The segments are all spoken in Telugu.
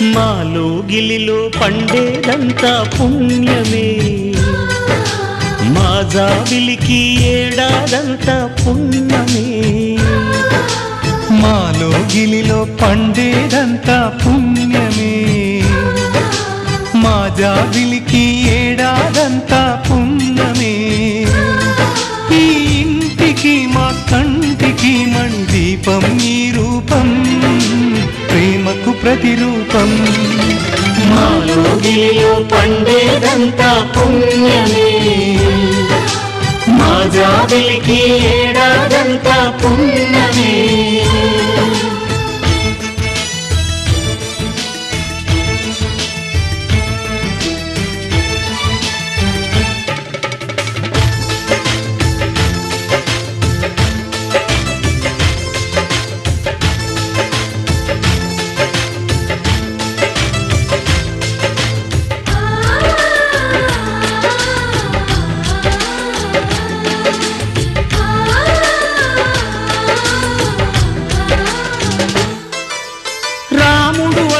మాలో గిలిలో పండేదంతా పుణ్యమే, మా జాబిలికి ఏడాదంతా పుణ్యమే. మాలో గిలిలో పండేదంతా పుణ్యమే, మా జాబిలికి ఏడాదంతా పుణ్యమే. ఈ ఇంటికి మా కంటికి మణి దీపం ఈ రూపం, ప్రేమకు ప్రతిరూపం. మాలో గిలిలో పండేదంతా పుణ్యమే, మా జాబిలికి ఏడాదంతా పుణ్యమే.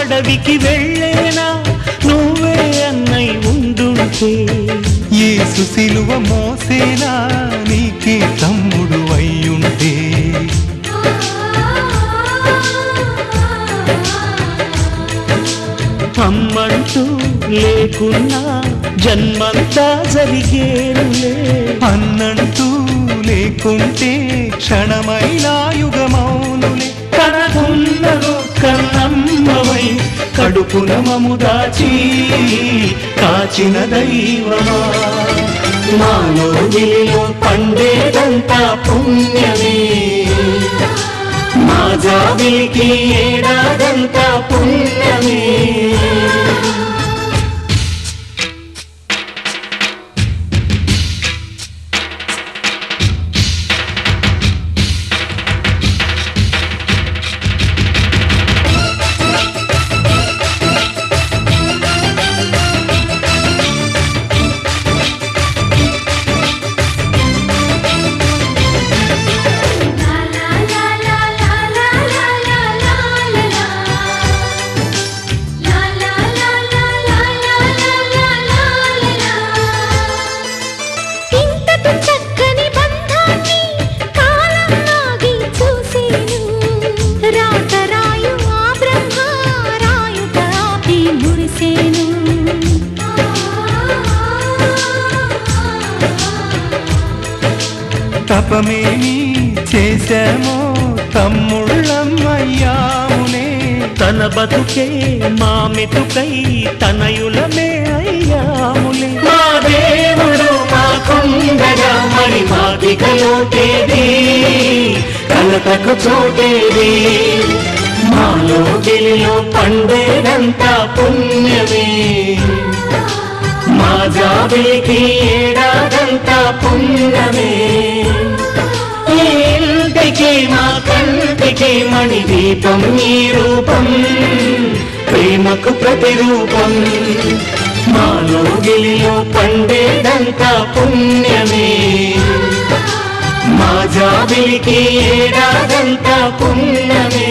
అడవికి వెళ్ళేనా నువ్వే అన్నై ఉండుంటే, యేసు సిలువ మోసేనా నీకే తమ్ముడు అయ్యుంటే. అమ్మంటూ లేకున్నా జన్మంతా జరిగేనులే, అన్నంటూ లేకుంటే క్షణమైనా యుగమౌనులే. కనకున్నదో కన్నమ్మవై కడుపున మము దాచి కాచిన దైవమా. మాలో గిలిలో పండేదంతా పుణ్యమే, మా జాబిలికి ఏడాదంతా పుణ్యమే. తపమేమి చేశామో తమ్ముళ్ళమయ్యాములే, తన బతుకే మా మెతుకై తనయులమే అయ్యాములే. మా దేవుడు మాకుండగా మరి మాదికలోటేది, కలతకు చోటేది. మాలో గిలిలో పండేదంతా పుణ్యమే, మా జాబిలికి ఏడాదంతా పుణ్యమే. ఈ ఇంటికి మా కంటికి మణి దీపం ఈ రూపం, ప్రేమకు ప్రతిరూపం. మాలో గిలిలో పండేదంతా పుణ్యమే, మా జాబిలికి ఏడాదంతా పుణ్యమే.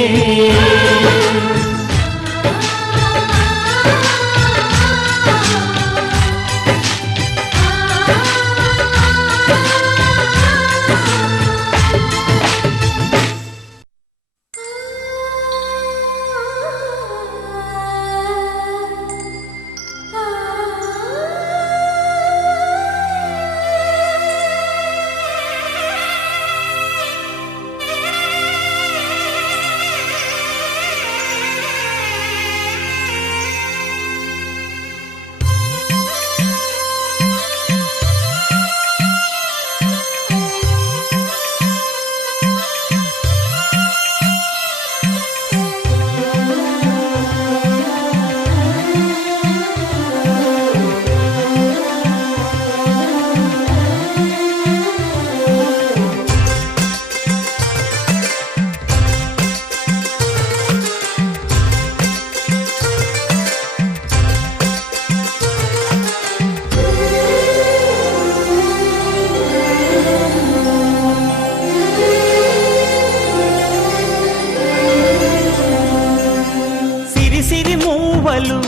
మూవలు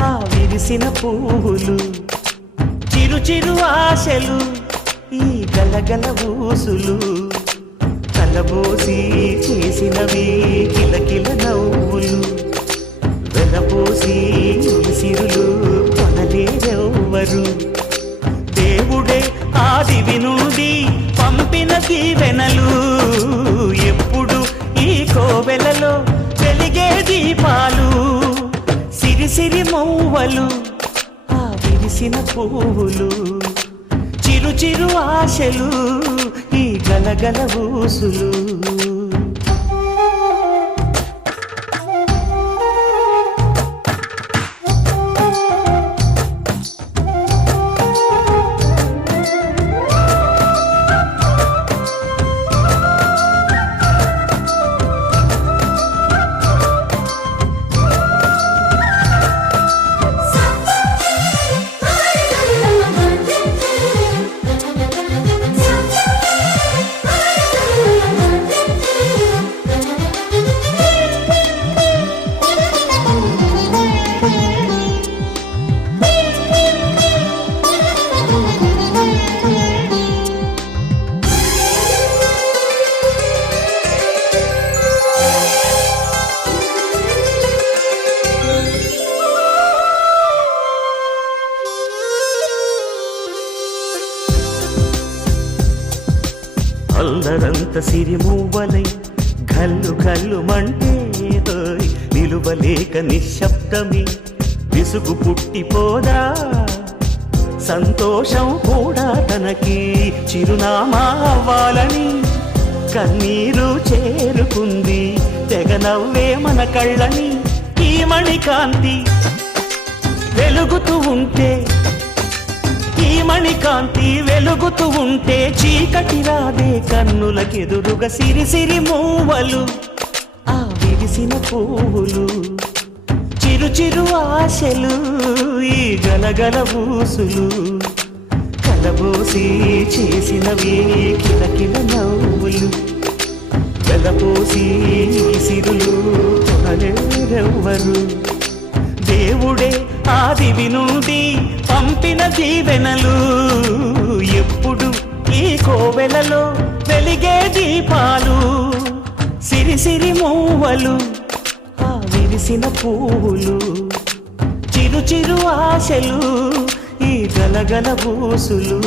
ఆ విరిసిన పువ్వులు చిరు చిరు ఆశలు ఈ గలగల ఊసులు కలబోసి చేసినవి కిలకిల నవ్వులు వెలబోసి సిరులు కొనలేరెవ్వరు దేవుడే ఆదివి నుండి పంపిన దీవెనలు ఎప్పుడు ఈ కోవెలలో వెలిగే దీపాలు సిరి మౌవలు ఆ విరిసిన పువ్వులు చిరు చిరు ఆశలు ఈ గలగల ఊసులు అల్లరంత సిరిమూవలై గల్లు గల్లు మంటే నిలువలేక నిశ్శబ్దమి విసుగు పుట్టిపోదా సంతోషం కూడా తనకి చిరునామా అవ్వాలని కన్నీరు చేరుకుంది తెగ నవ్వే మన కళ్ళని ఈ మణికాంతి వెలుగుతూ ఉంటే ఈ మణికాంతి వెలుగుతూ ఉంటే చీకటి రాదే కన్నులకెదురుగా సిరి మూవలు ఆ విరిసిన పువ్వులు చిరు చిరు ఆశలు ఈ గలగల ఊసులు కలబోసి చేసినవి కిలకిల నవ్వులు వెలబోసి సిరులు కొనలేరెవ్వరు దేవుడే ఆదివి నుండి పంపిన దీవెనలు ఎప్పుడు ఈ కోవెలలో వెలిగే దీపాలు సిరి మూవలు ఆ విరిసిన పువ్వులు చిరు చిరు ఆశలు ఈ గలగల ఊసులు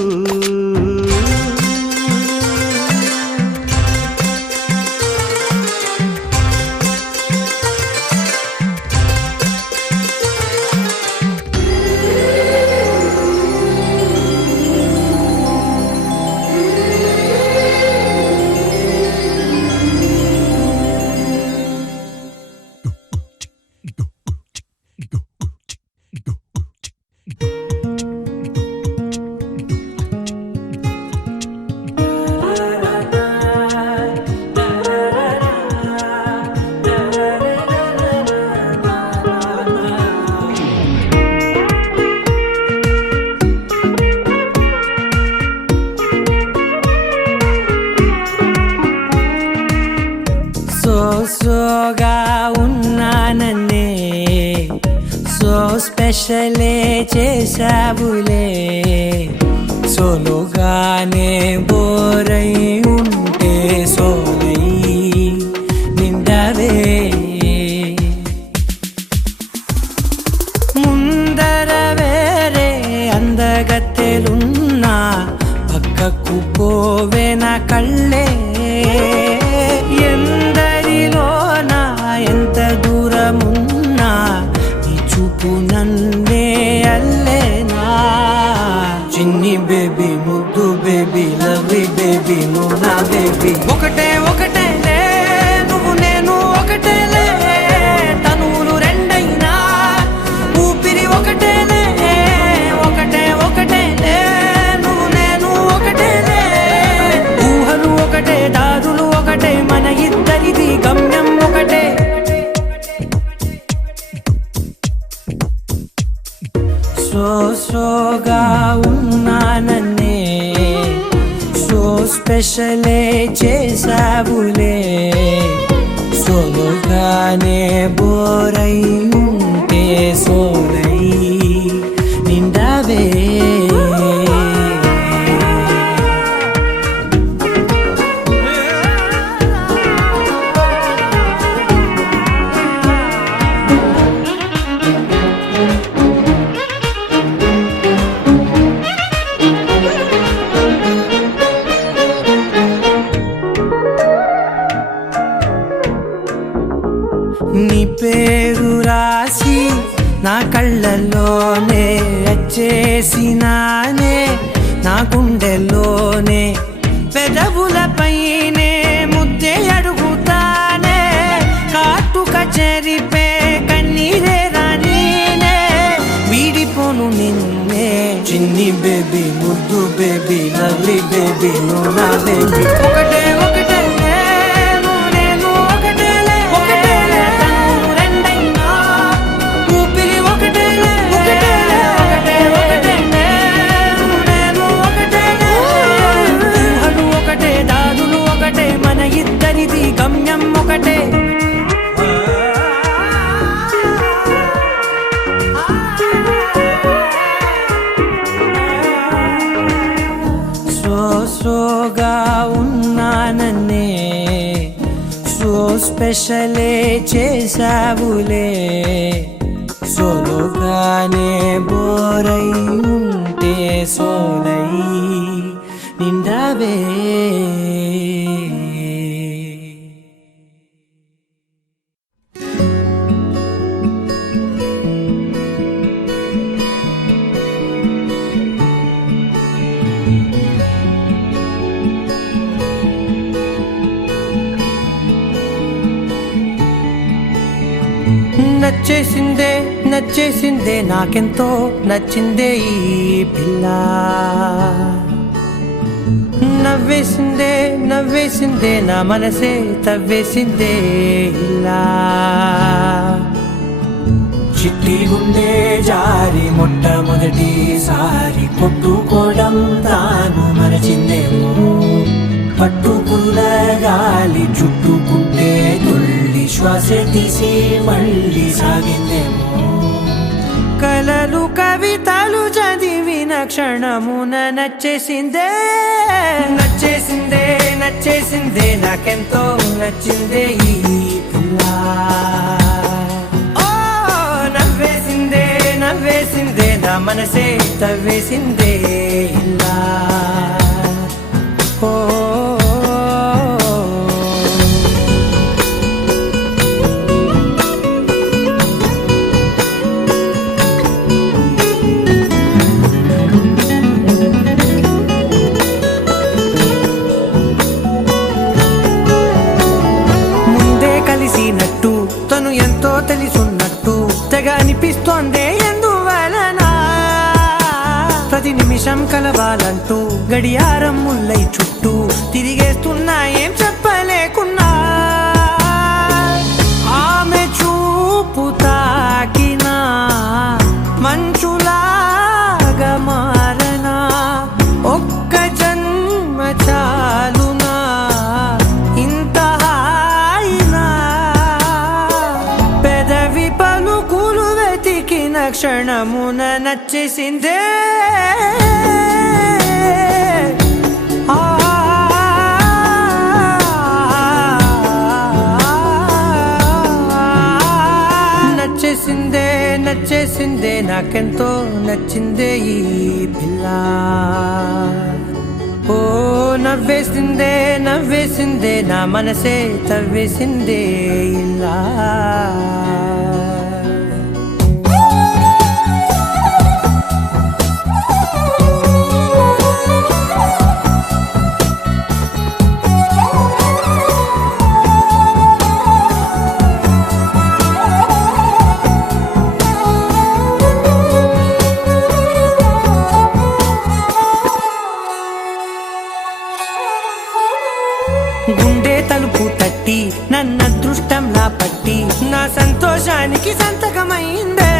సోగా ఉన్నానన్నే సో స్పెషలే చేసావులే సోలోగానే బోరై ఉంటే సోలై నిండవే ముందర వేరే అందగత్తెలున్నా పక్కకు పోవే నా కళ్ళే ఎందరిలోనా ఎంత దూరమున్నా నీ చూపు నన్నే అల్లేనా చిన్ని బేబీ ముద్దు బేబీ లవ్లీ బేబీ నువ్వు నా బేబీ ఒకటే ఒకటేలే నువ్వు నేను ఒకటేలే తనువులు రెండైనా ఊపిరి ఒకటేలే ఒకటే ఒకటేలే నువ్వు నేను ఒకటేలే ఊహలు ఒకటే దారులు ఒకటే మన ఇద్దరిది గమ్యం ఒకటే సోగా ఉన్నానన్నే సో స్పెషలే చేసావులే సోలోగానే బోరై ఉంటే నా కళ్ళల్లోనే వచ్చేసినానే, నా గుండెల్లోనే పెదవులపైనే ముద్దే అడుగుతానే, కాటుక చెరిపే కన్నీరే రానీనే, వీడిపోను నిన్నే చిన్ని బేబీ, ముద్దు బేబీ, లవ్లీ బేబీ, నువ్వు నా బేబీ. ఒకటే ఒకటే నేను, నేను ఒకటేలే, ఒకటేలే తను రెండైనా, ఊపిరి ఒకటేలే, ఒకటేలే, ఒకటే ఒకటే నేను, నేను ఒకటేలే, ఊహలు ఒకటే, దారులు ఒకటే, మన ఇద్దరిది గమ్యం ఒకటే. సోగా ఉన్నానన్నే సో స్పెషలే చేసావులే, సోలోగానే బోరై ఉంటే సోలై నిండావే. నచ్చేసిందే నచ్చేసిందే నాకెంతో నచ్చిందే ఈ పిల్ల, నవ్వేసిందే నవ్వేసిందే నా మనసే తవ్వేసిందే ఇలా, చిట్టి గుండె జారి మొట్టమొదటిసారి కొట్టుకోవడం తాను మరచిందేమో, పట్టుకున్న గాలి చుట్టుకుంటే తుల్లి శ్వాస తీసి మళ్ళీ సాగిందేమో, కలలు కవితలు చదివిన క్షణమున నచ్చేసిందే నచ్చేసిందే నచ్చేసిందే నాకెంతో నచ్చిందే ఈ పిల్ల, ఓ నవ్వేసిందే నవ్వేసిందే నా మనసే తవ్వేసిందే ఇలా, ఓ కలిసినట్టు తను ఎంతో తెలుసున్నట్టు తెగ అనిపిస్తోందే ఎందువలన, ప్రతి నిమిషం కలవాలంటూ గడియారం ముల్లై చుట్టూ తిరిగేస్తున్నా ఏం చెప్పలేకున్నా, ఆమె చూపు తాకినా మంచులాగా మారనా, ఒక్క జన్మ చాలునా ఇంత హాయినా, పెదవి పలుకులు వెతికిన క్షణమున నచ్చేసిందే నచ్చేసిందే నచ్చేసిందే నాకెంతో నచ్చిందే ఈ పిల్ల, ఓ నవ్వేసిందే నవ్వేసిందే నా మనసే తవ్వేసిందే ఇలా. గుండె తలుపు తట్టి నన్న అదృష్టంలా పట్టి నా సంతోషానికి సంతకమైందే,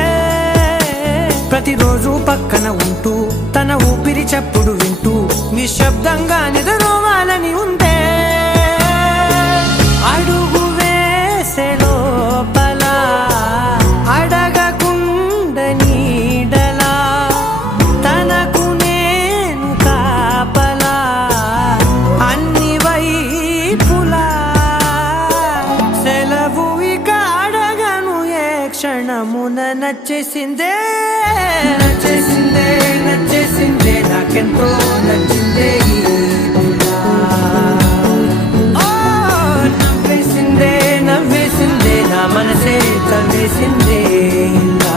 ప్రతిరోజు పక్కన ఉంటూ తన ఊపిరి చప్పుడు వింటూ నిశ్శబ్దంగా నిద్రోవాలని ఉందే, అడుగు వేసే లోపల అడగకుండ నీడలా తనకు నేను కాపలా అన్ని వైపులా, సెలవు ఇక అడగను ఏ క్షణమున నచ్చేసిందే నచ్చేసిందే నచ్చేసిందే నాకెంతో నచ్చిందే ఈ పిల్ల, ఓ నవ్వేసిందే నవ్వేసిందే నా మనసే తవ్వేసిందే ఇలా.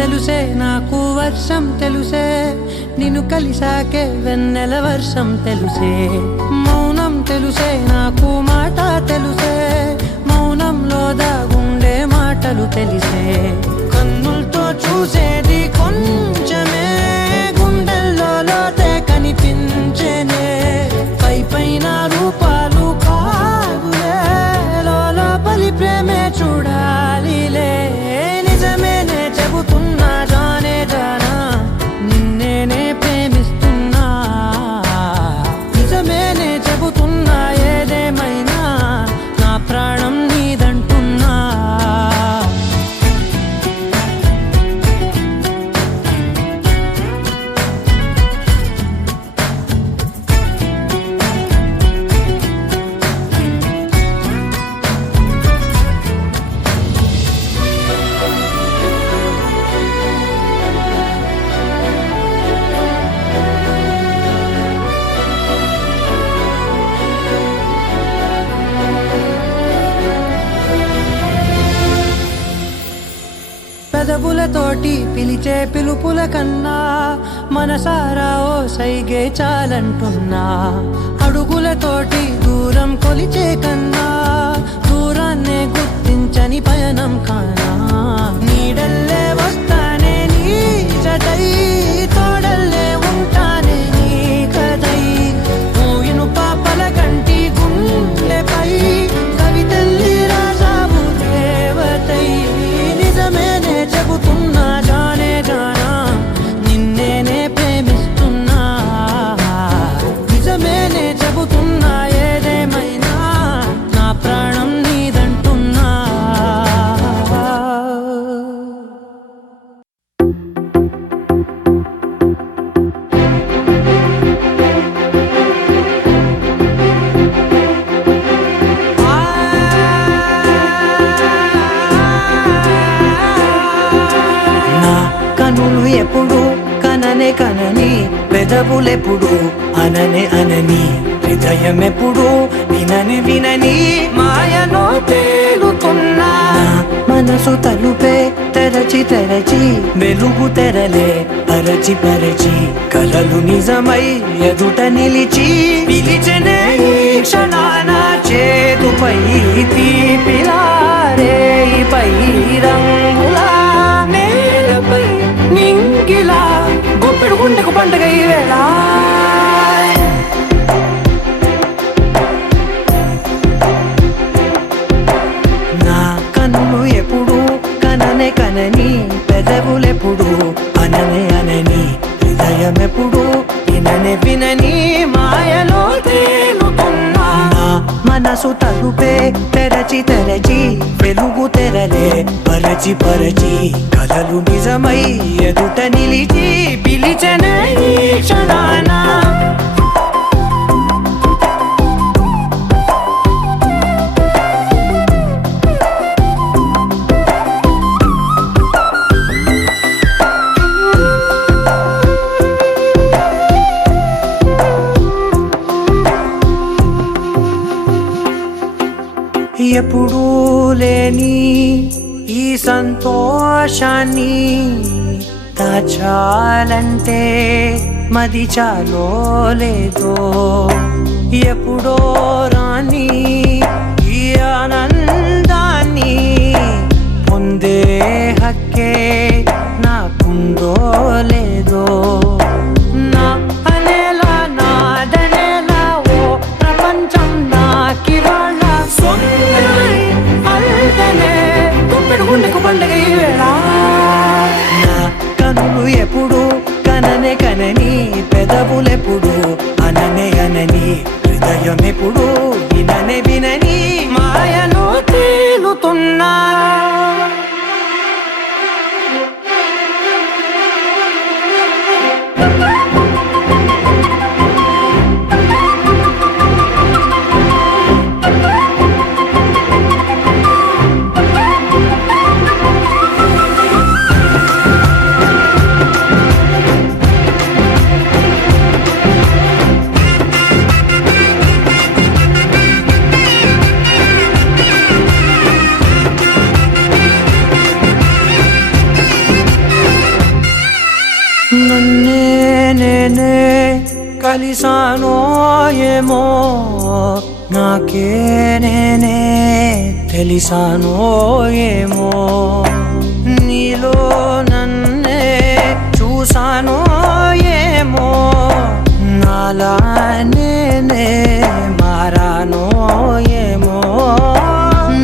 తెలుసే నాకు వర్షం తెలుసే నిన్ను కలిసాకే వెన్నెల వర్షం తెలుసే మౌనం తెలుసే నాకు మాట తెలుసే మౌనంలో దాగుండే మాటలు తెలిసే కన్నులతో చూసేది కొంచెమే గుండెల్లో లోతే కనిపించేనే పై పైన రూపాలు కాదులే లోపలి ప్రేమే చూడాలిలే నిజమేనే చెబుతున్నా జానే జానా నిన్నేనే ప్రేమిస్తున్నా నిజమేనే చెబుతున్నా ఏదేమైనా నా ప్రాణం నీదంటున్నా పెదవులతోటి పిలిచే పిలుపుల కన్నా మనసారా ఓ సైగే చాలంటున్నా అడుగులతోటి దూరం కొలిచే కన్నా దూరాన్నే గుర్తించని పయనం కానా నీడల్లే వస్తానే నీ జతై తోడల్లే ఉంటానే నీ కదై మూయిను పాపల కంటి గుండెపై కవితల్లి రాజావు దేవతై నిజమేనే చెబుతున్నా జానే జానా నిన్నేనే ప్రేమిస్తున్నా నిజమేనే చెబుతున్నా ఏదేమైనా నా ప్రాణం నీదంటున్నా నా కనులు ఎప్పుడు కననే కనని పెదవులెప్పుడు అననే అనని హృదయం ఎప్పుడు వినని వినని మాయలో తేలుతున్నా మనసు తలుపే తెరచి తెరచి వెలుగు తెరలే పరచి పరచి కలలు నిజమై ఎదుట నిలిచి పిలిచనే ఈ క్షణాన చేతుపై తీపిలారే పై రంగులా నేలపై నింగిలా గుప్పెడు గుండెకు పండుగ ఈ వేళ నా కన్ను ఎప్పుడు కననే కనని పెదవులెప్పుడు అననే అనని హృదయం ఎప్పుడు విననే వినని మాయలో తేలుతున్నా నా మనసు తలుపే తెరచి తెరచి వెలుగు తెరలే పరచి పరచి కలలు నిజమై ఎదుట నిలిచి పిలిచనే ఈ క్షణాన ఎప్పుడూ లేని ఈ సంతోషాన్ని దాచాలంటే మది చాలో లేదో ఎప్పుడో రాని ఈ ఆనందాన్ని పొందే హక్కే నాకుందో లేదో నా అనేలా నాదనేలా ఓ ప్రపంచం నాకివాళ్ళ గుండెకు పండుగ ఈ వేళ నా కనులు ఎప్పుడు కననే కనని పెదవులెప్పుడు అననే అనని హృదయం ఎప్పుడు కలిసానో ఏమో నాకే నేనే తెలిసానో ఏమో నీలో నన్నే చూసానో ఏమో నాలా నేనే మారానో ఏమో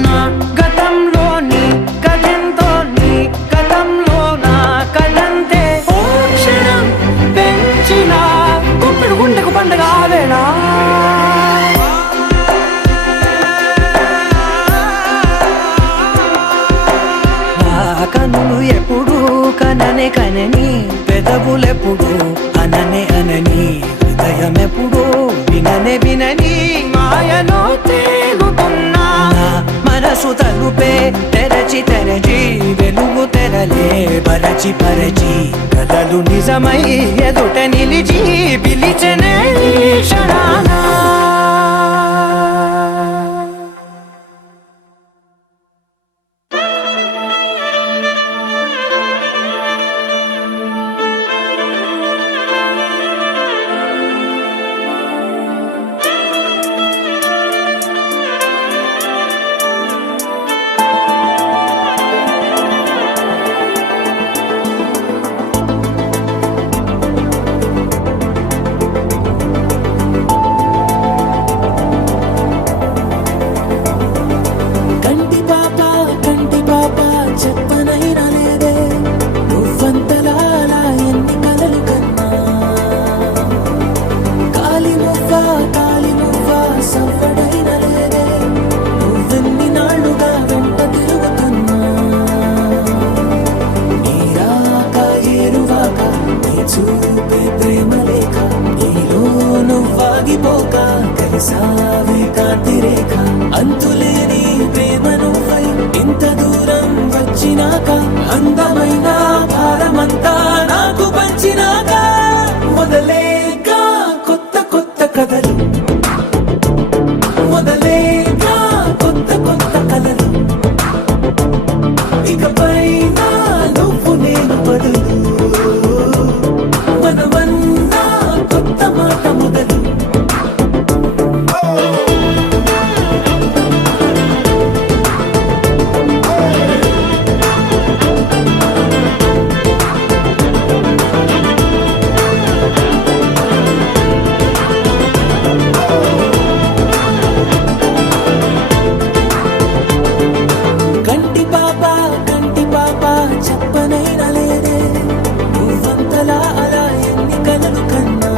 నా గతంలోని కథంతో నీ గతంలో నా కథంతే ఓ క్షణం పెంచిన గుప్పెడు గుండెకు పండగ ఆవేళ కనులు ఎప్పుడు కననే కనని పెదవులెప్పుడు అననే అనని హృదయం ఎప్పుడు విననే వినని మాయలో తేలుతున్నా మనసు తలుపే తెరచి తెరచి వెలుగు తెరలే పరచి పరచి కథలు నిజమై ఎదుట నిలిచి పిలిచనే క్షణానా కలిసావే కాంతిరేఖ అంతులేని ప్రేమను ఇంత దూరం వచ్చినాక అందమైన భారమంతా నాకు పంచినాక మొదలేక కొత్త కొత్త కథలు మొదలేక కొత్త కొత్త కథలు ఇకపై నువ్వు నేను బదులు మనమన్నా కొత్త మాట మొదలు చెప్పనైనా లేదే నువ్వంతలా అలా ఎన్ని కలలు కన్నా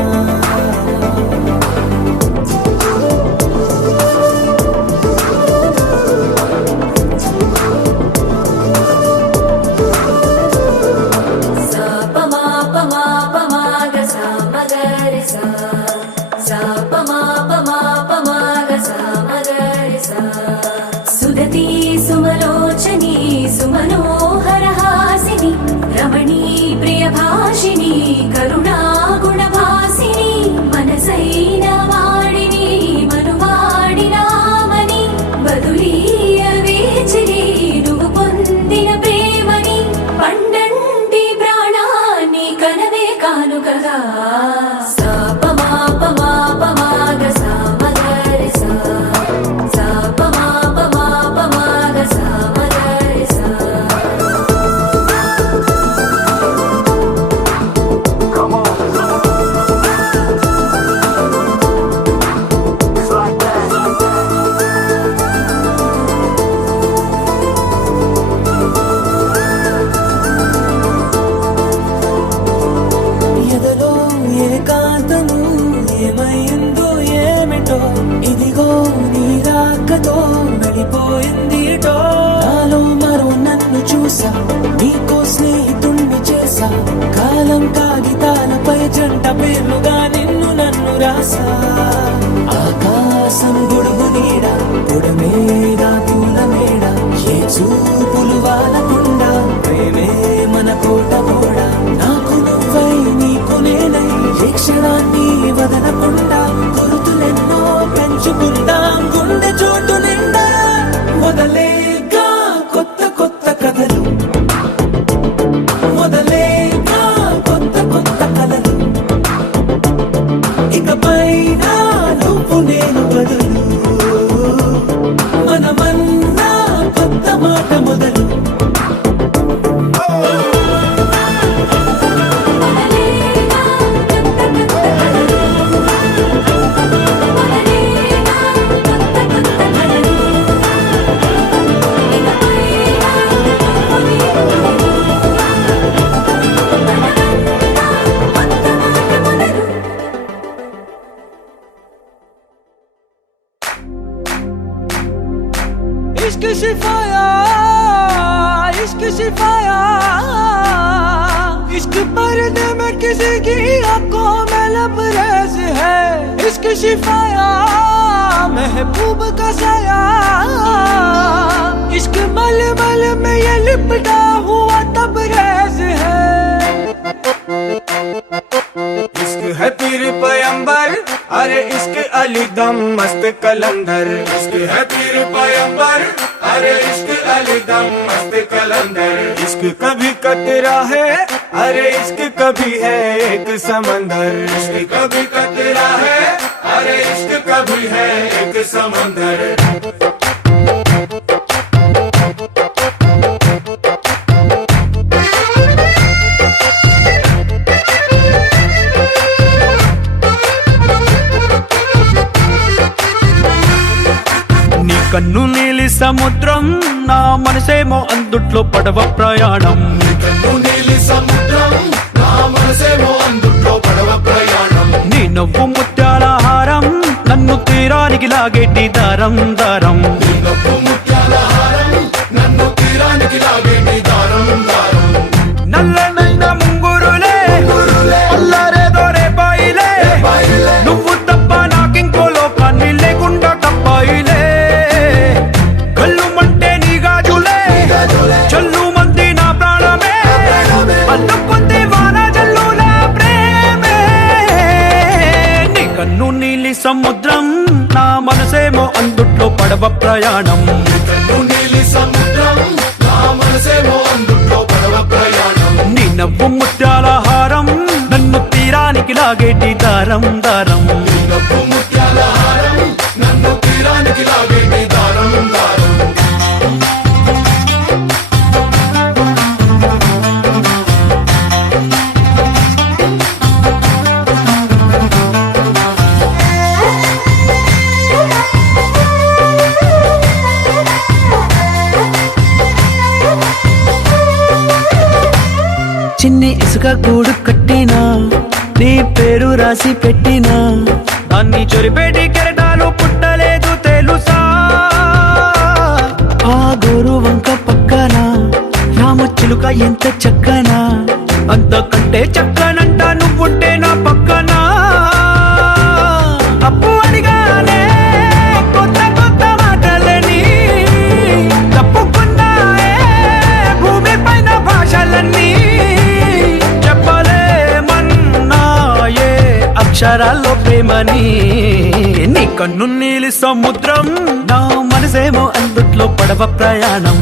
సుమలోచని సుమనోహర హాసి शिफाया इश्क पर्दे में किसी की आंखों में लबरेज है इश्क शिफाया महबूब का साया इश्क मलमल में ये लिपटा हुआ तबरेज है इश्क है पीर पैगंबर अरे इश्क अली दम मस्त कलंदर इश्क है पीर पैगंबर अरे इश्क अली दम मस्त कलंदर इश्क कभी कतरा है अरे इश्क कभी है एक समंदर इश्क कभी कतरा है अरे इश्क कभी है एक समंदर కన్ను నీలి సముద్రం నా మనసేమో అందుట్లో పడవ ప్రయాణం కన్ను నీలి సముద్రం నా మనసేమో అందుట్లో పడవ ప్రయాణం నీ నవ్వు ముత్యాల హారం నన్ను తీరానికి లాగేటి దారం దారం నీ నవ్వు ముత్యాల హారం నన్ను తీరానికి లాగేటి దారం దారం నల్లనైన ముంగురులే అల్లారేదో రేపాయిలే నువ్వు తప్ప నాకింకో లోకాన్ని లేకుండా తప్పాయిలే కళ్ళుమంటే నీ గాజులే చల్లు మంది నా ప్రాణమే అల్లుకుంది వాన జల్లుల ప్రేమే నీ కన్ను నీలి సముద్రం నా మనసేమో అందుట్లో పడవ ప్రయాణం కన్ను నీలి సముద్రం నా మనసేమో అందుట్లో పడవ ప్రయాణం నీ నవ్వు ముత్యాల హారం నన్ను తీరానికి లాగేటి దారం దారం నీ నవ్వు ముత్యాల హారం నన్ను తీరానికి లాగేటి దారం దారం చిన్ని ఇసుక గూడు కట్టినా నీ పేరు రాసి పెట్టినా దాన్ని చొరిపేటి కెరటాలు పుట్టలేదు తెలుసా ఆ గోరు వంక పక్కన రామచిలుక ఎంత చక్కనా అంతకంటే చక్కనంట నువ్వుంటే నా పక్కన అప్పు అడిగానే కొత్త కొత్త మాటలని తప్పుకున్నాయే భూమి పైన భాషలన్నీ చెప్పలేమన్నాయే అక్షరాల్లో ప్రేమని నీ కన్ను నీలి సముద్రం నా మనసేమో అందుట్లో పడవ ప్రయాణం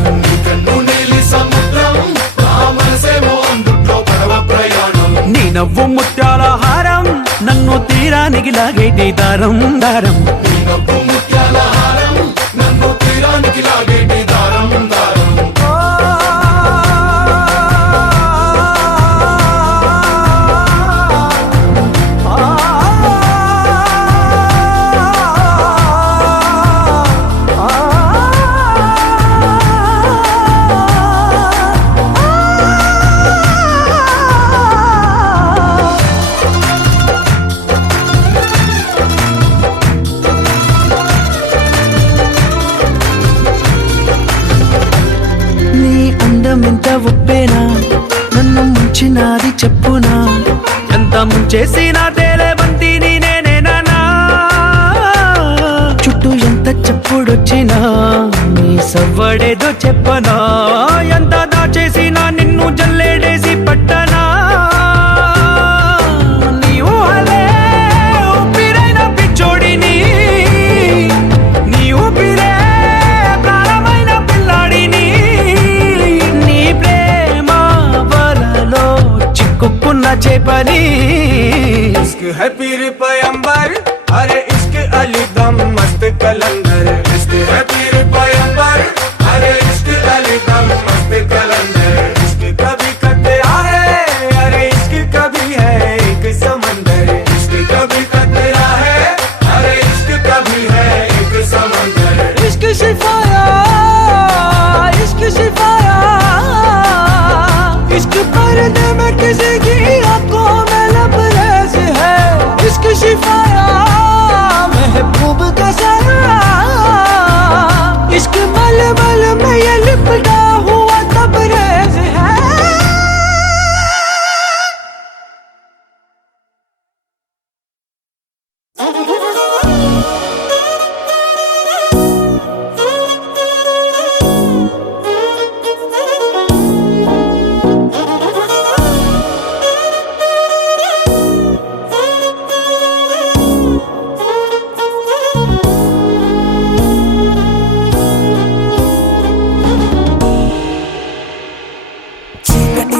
కన్ను నీలి సముద్రం నా మనసేమో అందుట్లో పడవ ప్రయాణం నీ నవ్వు ముత్యాల హారం నన్ను తీరానికి లాగేటి దారం దారం నీ నవ్వు ముత్యాల హారం నన్ను తీరానికి లాగేటి దారం దారం ఎంత ఒప్పేనా నన్ను ముంచినాది చెప్పునా ఎంత ముంచేసినా తేలేవంతి నేనేనా చుట్టూ ఎంత చెప్పుడొచ్చినా నీ సవ్వడేదో చెప్పనా ఎంత దాచేసినా నిన్ను జల్లేడేసి పట్టనా నీ ఊహలే ఊపిరైన పిచ్చోడిని నీ ఊపిరే ప్రాణమైన పిల్లాడిని నీ ప్రేమ వలలో చిక్కుకున్న చేపని इश्क है पीर पैगंबर अरे इश्क अली दम मस्त कलंदर इश्क है पीर पैगंबर अरे इश्क अली दम मस्त कलंदर इश्क कभी कतरा है अरे इश्क कभी है एक समंदर इश्क कभी कतरा है अरे इश्क कभी है एक समंदर इश्क शिफाया इश्क पर्दे में किसी की आंखों में लबरेज है इश्क शिफाया महबूब का साया इश्क मलमल में ये लिपटा हुआ तबरेज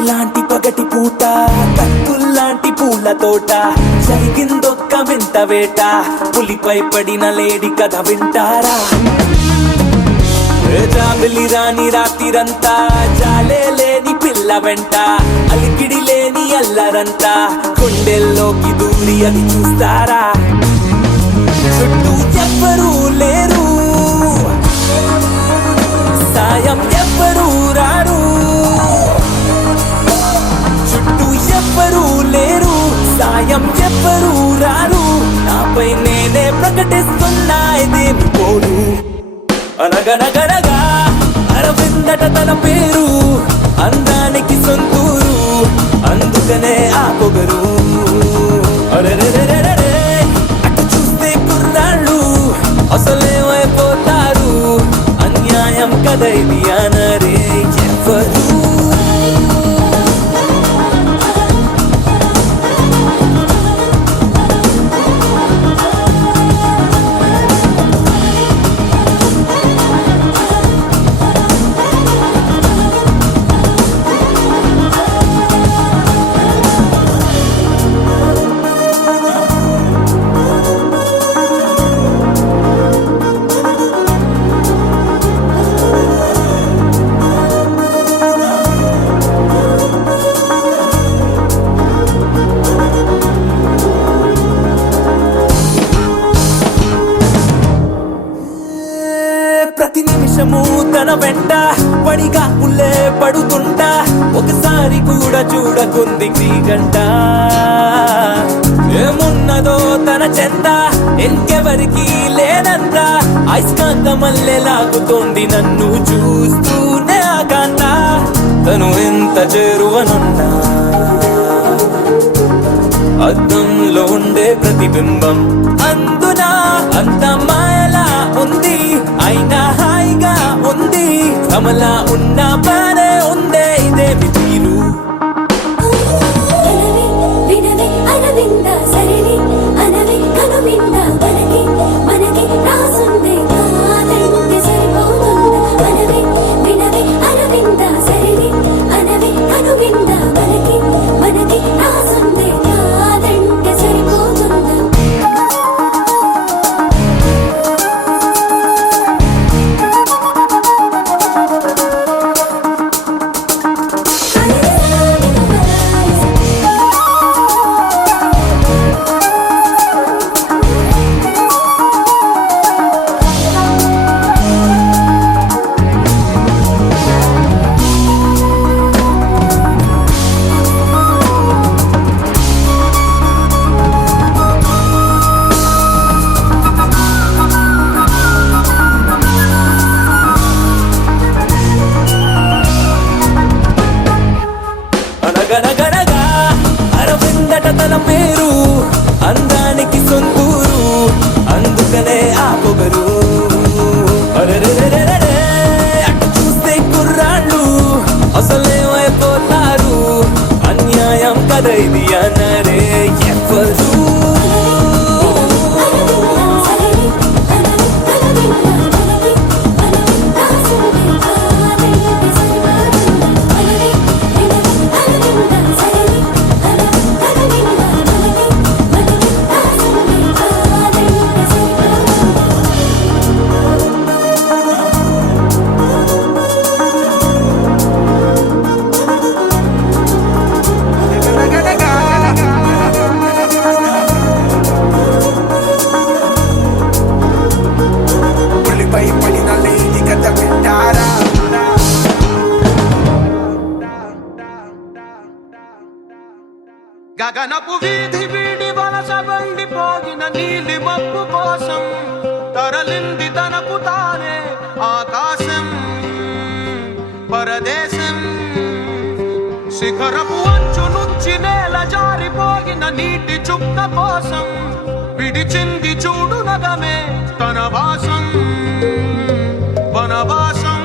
లాంటి పగటి పూట కత్తుల్లాంటి పూల తోట జరిగిందొక్క వింత వేట పులిపై పడిన లేడి కథ వింటారా జాబిలి రాని రాత్రిరంతా జాలే లేని పిల్ల వెంట అలికిడి లేని అల్లరంతా కొండెల్లోకి దూరి అది చూస్తారా చుట్టూ ఎవ్వరూ లేరు సాయం ఎవ్వరూ రారు చుట్టూ ఎవ్వరూ లేరు సాయం ఎవ్వరూ రారు నాపై నేనే ప్రకటిస్తున్నా ఇదేమి పోరు అనగనగనగా అరవిందట తన పేరు అందానికి సొంతూరు అందుకనే ఆ పొగరు అరెరెరెరెరె అటు చూస్తే కుర్రాళ్ళు అసలేమైపోతారు అన్యాయం కదా ఇది అనరే ఎవరు ప్రతి నిమిషము తన వెంట పడిగా పుల్లే పడుతుంటా ఒకసారి కూడా చూడకుంది గంట ఏమున్నదో తన చెంత ఇంకెవరికి లేనంత అయస్కాంత మల్లె లాగుతోంది నన్ను చూస్తూనే ఆకాంత తను ఎంత చేరువనున్నా అద్దంలో ఉండే ప్రతిబింబం అందున అంత మాయలా ఉంది అయినా హాయిగా ఉంది కమలా ఉన్న బానే ఉందే ఇదేమి తీరు వినవే అరవింద సరిని అనవే కనువింద మనకి మనకి రాసుందే కాదంటే సరిపోతుందా మనవే వినవే అరవింద సరిని అనవే కనువింద మనకి మనకి రాసుందే కాదంటే సరిపోతుందా అనగనగనగా అరవిందట తన పేరు అందానికి సొంతూరు అందుకనే ఆ పొగరు అరెరెరెరెరె అటు చూస్తే కుర్రాళ్ళు అసలేమైపోతారు అన్యాయం కదా ఇది అనరే ఎవరు పులిపై పడిన లేడి కథ వింటారా గగనపు వీధి వీడి వలస బండిపోగిన నీలి మబ్బు కోసం తరలింది తనకు తానే ఆకాశం పరదేశం శిఖరపు అంచు నుంచి నేల జారిపోగిన నీటి చుక్క కోసం విడిచింది చూడు నగమే తన వాసం వనవాసం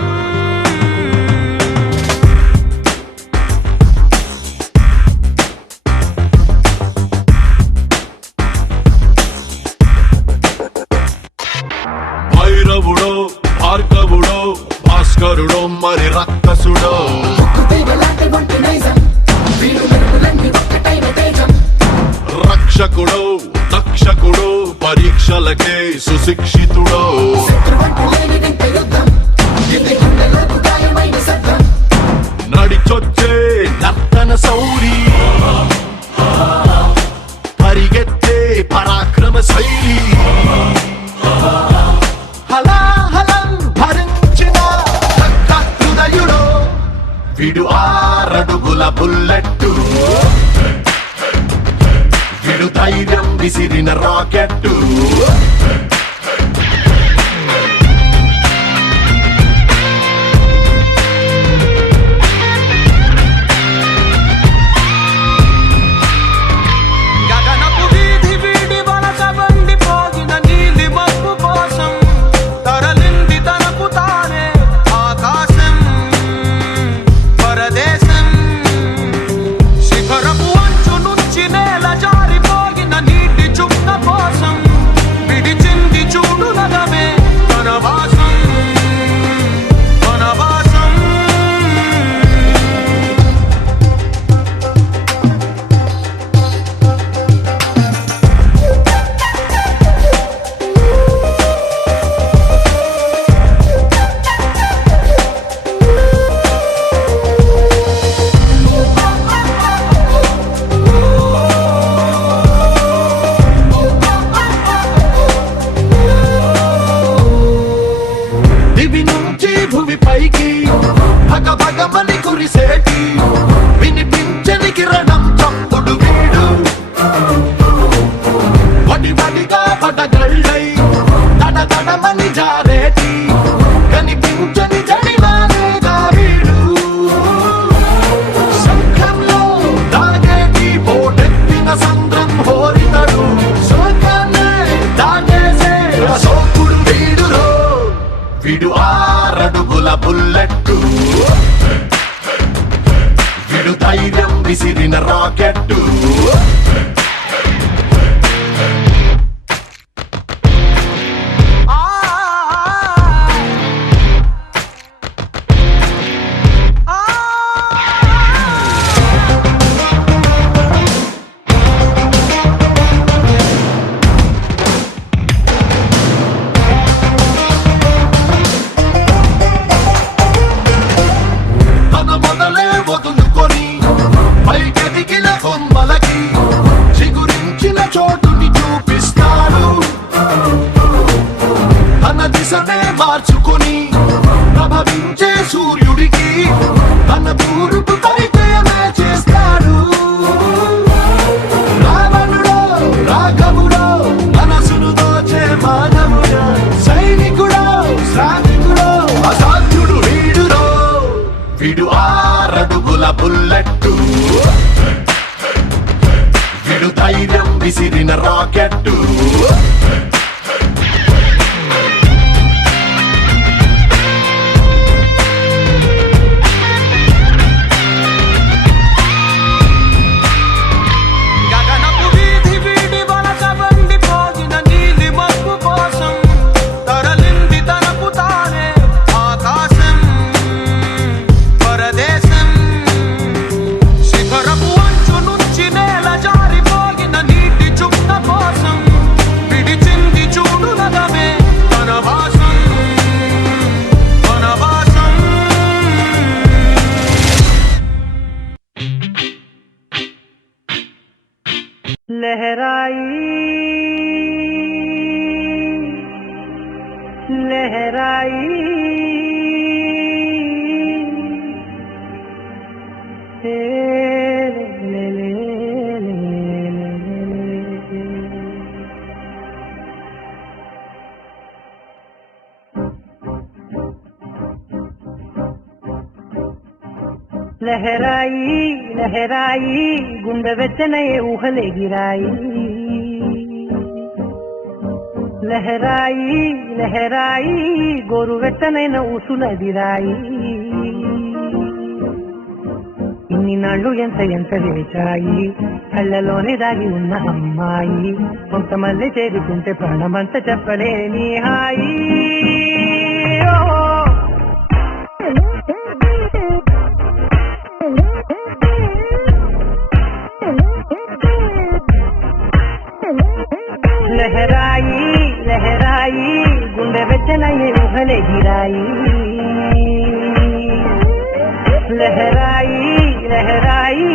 భైరవుడో భార్గవుడో భాస్కరుడో మరి రక్కసుడో తీగలాంటి వంటి నైజం సుశిక్షితుడో నడిచొచ్చే నర్తన సౌరి పరిగెత్తే పరాక్రమ శైలి హలాహలం భరించిన హృదయుడో విడు 6 అడుగుల బుల్లెట్టు విడు ధైర్యం విసిరిన రాకెట్టు గగనపు వీధి వీడి వలస వండిపోగిన నీలి మబ్బు కోసం తరలింది తనకు తానే ఆకాశం పరదేశం శిఖరపు అంచు నుంచి నేల జారిపోగిన నీటి చుక్క కోసం విడిచింది చూడు నగమే వనవాసం వనవాసం దివి నుంచి భూమి పైకి భగ భగమని కురిసేటి వినిపించని కిరణం చప్పుడు వీడు వడి వడిగా పడగళ్ళై తడ తడమని జారేటి కనిపించని జడివానేగా వీడు శంఖంలో దాగేటి పోటెత్తిన సంద్రం హోరితడు శోకాన్నే దాటేసే అశోకుడు వీడురో విడు 6 అడుగుల బుల్లెట్టు విడు ధైర్యం విసిరిన రాకెట్టు తన మొదలే వదులుకొని పైకెదిగిన కొమ్మలకి చిగురించిన చోటుని చూపిస్తాడు తన దిశనే మార్చుకొని ప్రభవించే సూర్యుడికి తన తూర్పు పరిచయమే చేస్తాడు రావణుడో రాఘవుడో మనసును దోచే మానవుడో సైనికుడో శ్రామికుడో అసాధ్యుడు వీడురో విడు 6 అడుగుల బుల్లెట్టు విడు ధైర్యం విసిరిన రాకెట్టు గగనపు వీధి వీడి వలస వండిపోగిన నీలి మబ్బు కోసం తరలింది తనకు తానే ఆకాశం పరదేశం శిఖరపు అంచు నుంచి నేల జారిపోగిన నీటి చుక్క కోసం విడిచింది చూడు నగమే వనవాసం వనవాసం लहराई लहराई ले ले ले ले लहराई लहराई गुंड వెచ్చనే ఊహలే గిరాయి లహరాయి లహరాయి గోరు వెచ్చనైన ఊసులదిరాయి ఇన్ని నాళ్ళు ఎంత ఎంత వేచాయి కళ్ళలోనే దాగి ఉన్న అమ్మాయి కొంతమంది చేరుకుంటే ప్రాణమంత చెప్పలేని హాయి लहराई लहराई వెచ్చన ఊహలే గిరాయి లహరాయి లహరాయి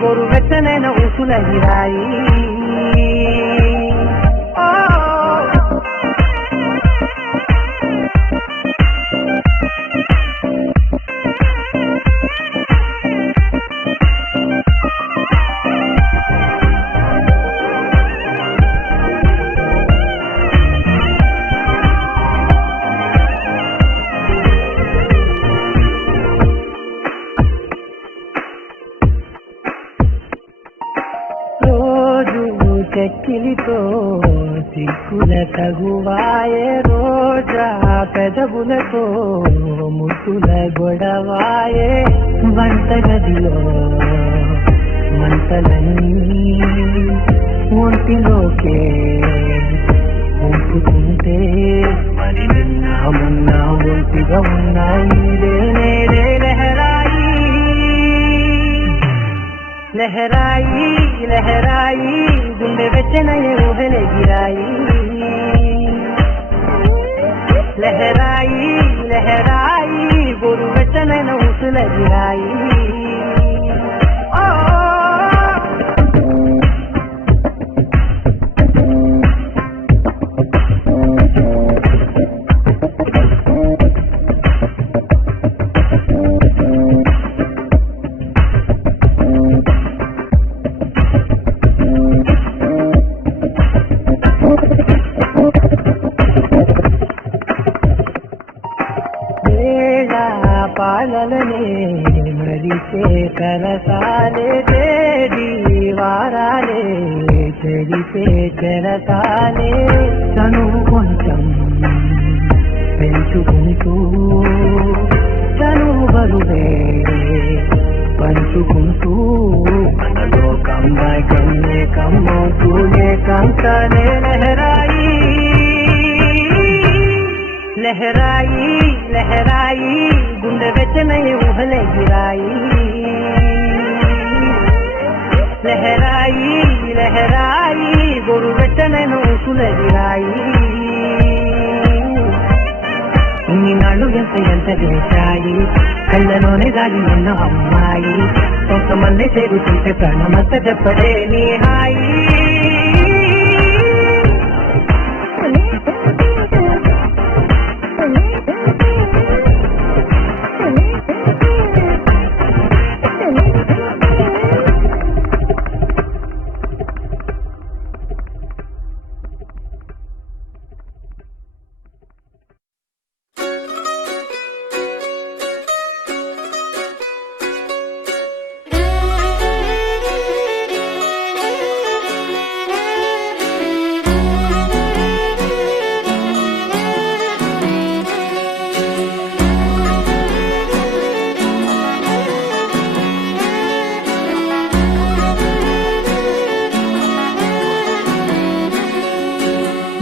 గోరు వెచ్చనైన ఊసుల గిరాయి చెక్కిలితో సిక్కుల తగువాయే రోజా పెదవులతో ముక్కుల గొడవాయే వంటగదిలో మంటలన్నీ ఒంటిలోకే ఉంపుతుంటే మరి నిన్న మొన్న ఒంటిగా ఉన్నాయి నేనే లహరాయి లహరాయి లహరాయి గుండె వెచ్చన ఊహలే గిరాయి లహరాయి లహరాయి గోరు వెచ్చనైన ఊసుల గిరాయి పాలలనే మరిచే కరసాలే తేడి వారాలే చెడిపే చెరసాలే తను కొంచెం పెంచుకుంటూ తను బరువే పంచుకుంటూ మనలో కమ్మాయి కన్నే కమ్మవుతూనే కంకనే లహరాయి లహరాయి లహరాయి గుండె వెచ్చన ఊహలే గిరాయి లహరాయి లహరాయి గోరు వెచ్చనైన ఊసుల గిరాయి ఇన్ని నాళ్ళు ఎంత చేశాయి కళ్ళలోనే దాగి ఉన్న అమ్మాయి కొంతమంది చేరుతుంటే ప్రాణమంత చెప్పడే నీ హాయి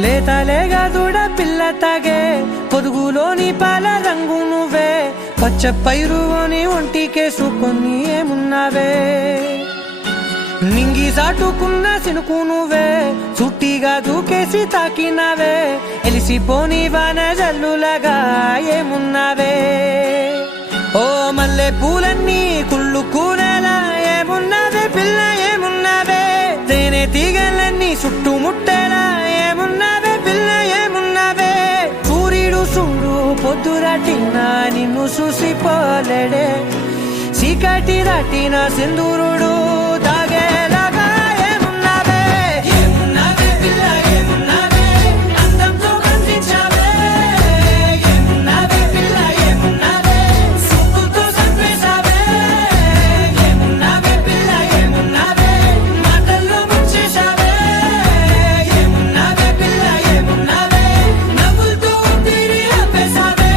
లేతలేగా దూడ పిల్ల తాగే పొదుగులోని పాల రంగు నువ్వే పచ్చ పైరుని ఒంటికేసుకొని ఏమున్నావే నింగి సాటుకున్న సినుకు నువ్వే చుట్టిగా దూకేసి తాకినావే ఎలిసిపోని వాన జల్లులగా ఏమున్నావే ఓ మల్లె పూలన్నీ కుళ్ళు కూనేలా ఏమున్నావే పిల్ల ఏమున్నావే తేనె తీగలన్నీ చుట్టుముట్టేలా ఏమున్నావే పిల్ల ఏమున్నావే సూర్యుడు చూడు పొద్దురాటినా నిన్ను చూసిపోలేడే చీకటి దాటిన సింధూరుడు తాగేలాగా ఏమున్నావే ఏమున్నావే పిల్ల ఏమున్నావే అందంతో కనిపించావే ఏమున్నావే పిల్ల ఏమున్నావే సుక్కుతో చంపేశావే ఏమున్నావే పిల్ల ఏమున్నావే మాటల్లో ముంచేశావే ఏమున్నావే పిల్ల ఏమున్నావే నవ్వులతో తిరిగి ఆపేశావే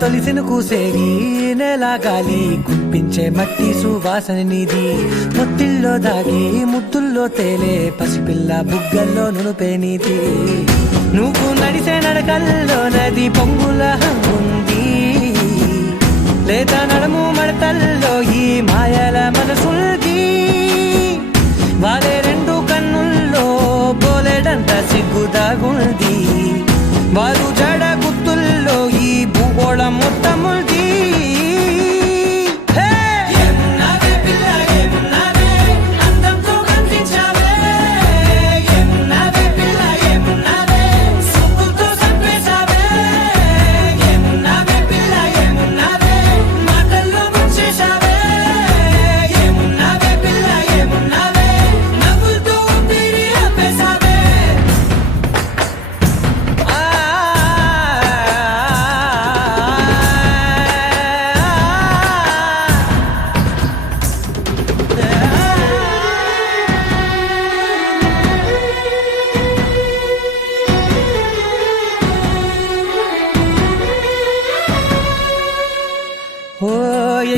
తొలిసిన కూసేరి నెల గాలి మెప్పించే మట్టి సువాసన నీది ముత్తిల్లో దాగి ముద్దుల్లో తేలే పసిపిల్ల బుగ్గల్లో నునుపే నీది నువ్వు నడిసే నడకల్లో నది పొంగుల ఉంది లేదా నడుము మడతల్లో ఈ మాయల మనసుల్ది వారే రెండు కన్నుల్లో బోలెడంత సిగ్గుదాగుంది వారు జడ గుత్తుల్లో ఈ భూగోళం మొత్తముల్ది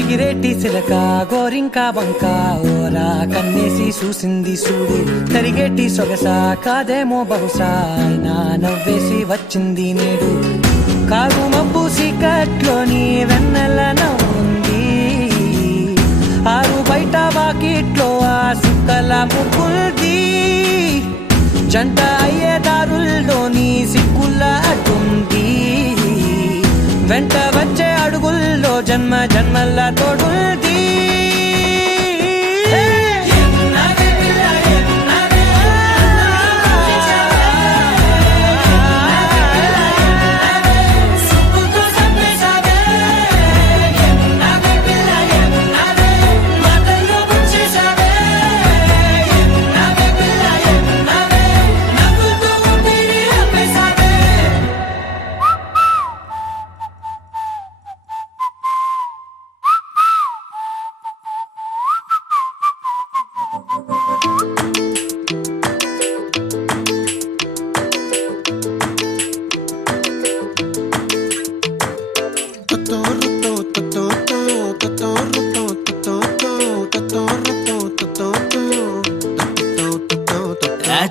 ఎగిరేటి సిలక గోరింక వంక ఓరా కన్నేసి చూసింది చూడు తరిగేటి సొగస కాదేమో బహుశా అయినా నవ్వేసి వచ్చింది నేడు కారు మబ్బు సీకట్లోని వెన్నెల నవ్వుంది ఆరు బయట వాకిట్లో ఆ సుక్కల ముగ్గుల్ది జంట అయ్యే దారుల్లోని సిగ్గుల అడ్డుంది వెంట వచ్చే అడుగుల్లో జన్మ జన్మల్ల తోడుల్ది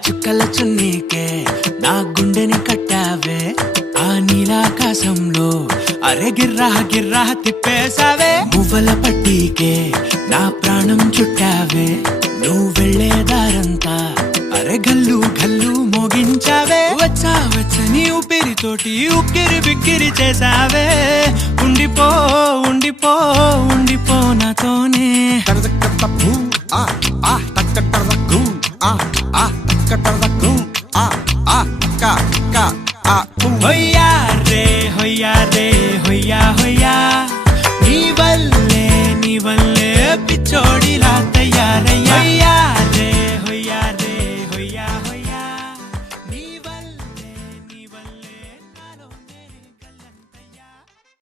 చుక్కల చున్నీకే నా గుండెని కట్టావే ఆ నీలాకాశంలో అరే గిర్రా గిర్రా తిప్పేసావే మువ్వల పట్టీకే నా ప్రాణం చుట్టావే నువ్వు వెళ్లే దారంతా అరే గల్లు గల్లు మోగించావే వచ్చా వచ్చని ఊపిరితోటి ఉక్కిరి బిక్కిరి చేసావే ఉండిపో ఉండిపో ఉండిపో నాతోనే హొయ్యా రే హొయ్యా రే హొయ్యా హొయ్యా నీ వల్లే పిచ్చోడిలా తయారయ్యా